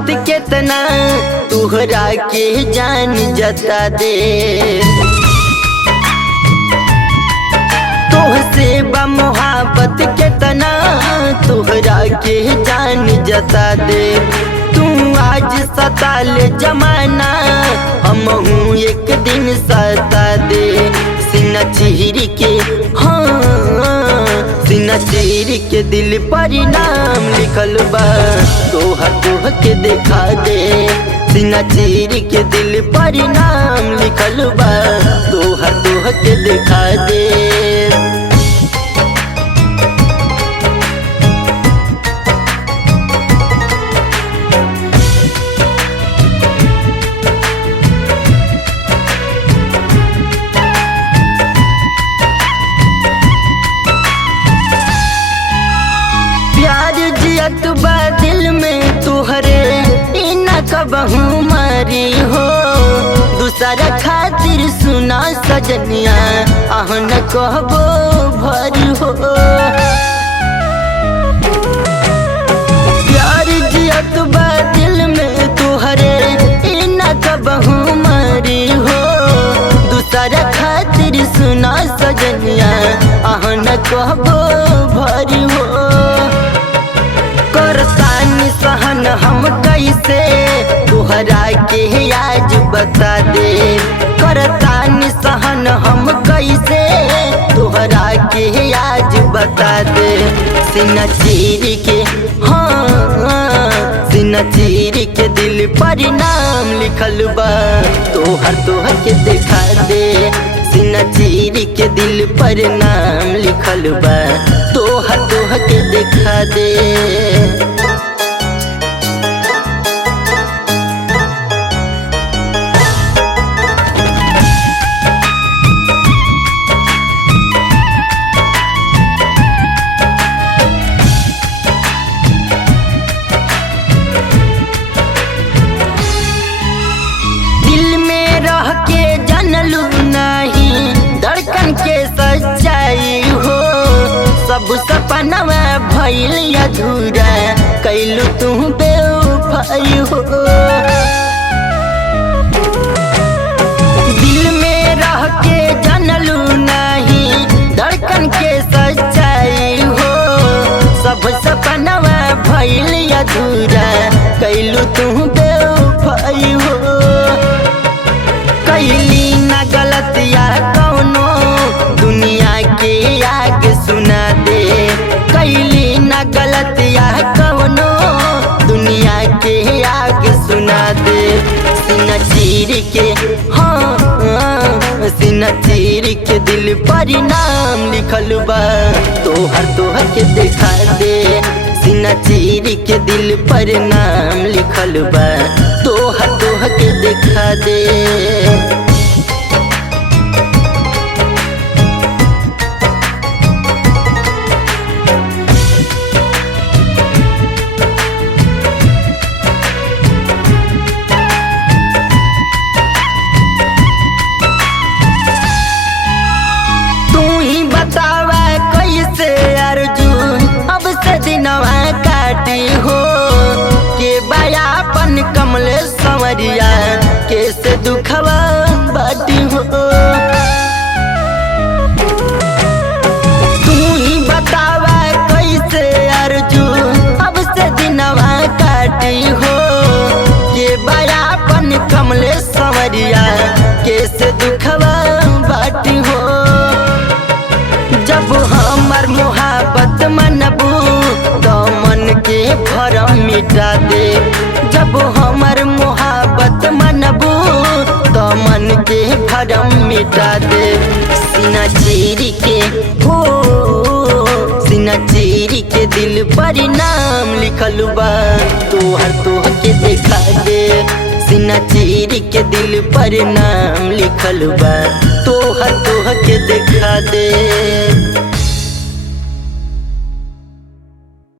मोहब्बत कितना तुहरा के जान जता दे। तोहसे बा मोहब्बत कितना तुहरा के जान जता दे। तू आज सता ले जमाना हमहू एक दिन सता दे। सीना चीर के सीना चीर के दिल पर नाम लिखल बा तोह के देखा दे। सीना चीर के दिल पर नाम लिखल बा तोह के देखा दे। प्यार जियत बा दिल में तुहरे इना कबहू मारी हो। दूसरा खातिर सुना सजनिया आहन कहबो भरी हो। प्यार जियत बा दिल में तुहरे इना कबहू मारी हो। दूसरा खातिर सुना सजनिया आहन कहबो भरी हो। करतानी सहन हम कैसे तुहरा के आज बता दे। करतानी सहन हम कैसे तुहरा के आज बता दे। सीना चीर के सीना चीर के दिल पर नाम लिखल बा तोह के देखा दे। सीना चीर के दिल पर नाम लिखल बा तोह के देखा दे। दिल में रह के जानलू नहीं धड़कन के सच्चाई हो। सब सपनवा भइल अधूरा कैलू तू बेवफाई हो। दिल में रह के जानलू नहीं धड़कन के सच्चाई हो। सब सपनवा भइल अधूरा कैलू तू बेवफाई हो। कैली न गलतिया कौनो दुनिया के आगे सुना दे। कैली न गलतिया कौनो दुनिया के आगे सुना दे। सीना चीर के सीना चीर के दिल पर नाम लिखल बा तोह के देखा दे। सीना चीर के दिल पर नाम लिखल बा तोह के देखा दे। कैसे अर्जुन अब से दिनवा काटी हो। के बयापन कमले संवरिया कैसे दुखवा बाटी हो। तू ही बतावा कैसे अर्जुन अब से दिनवा काटी हो। के बयापन कमले संवरिया कैसे दुखवा बाटी हो। जब हमर मोहब्बत मनबू तो मन के भरम मिटा दे। जब हमर मोहब्बत मनबू तो मन के भरम मिटा दे। सीना चीर के सीना चीर के दिल पर नाम लिखल बा तोह के देखा दे। सीना चीर के दिल पर नाम लिखल बा तोह के देखा दे।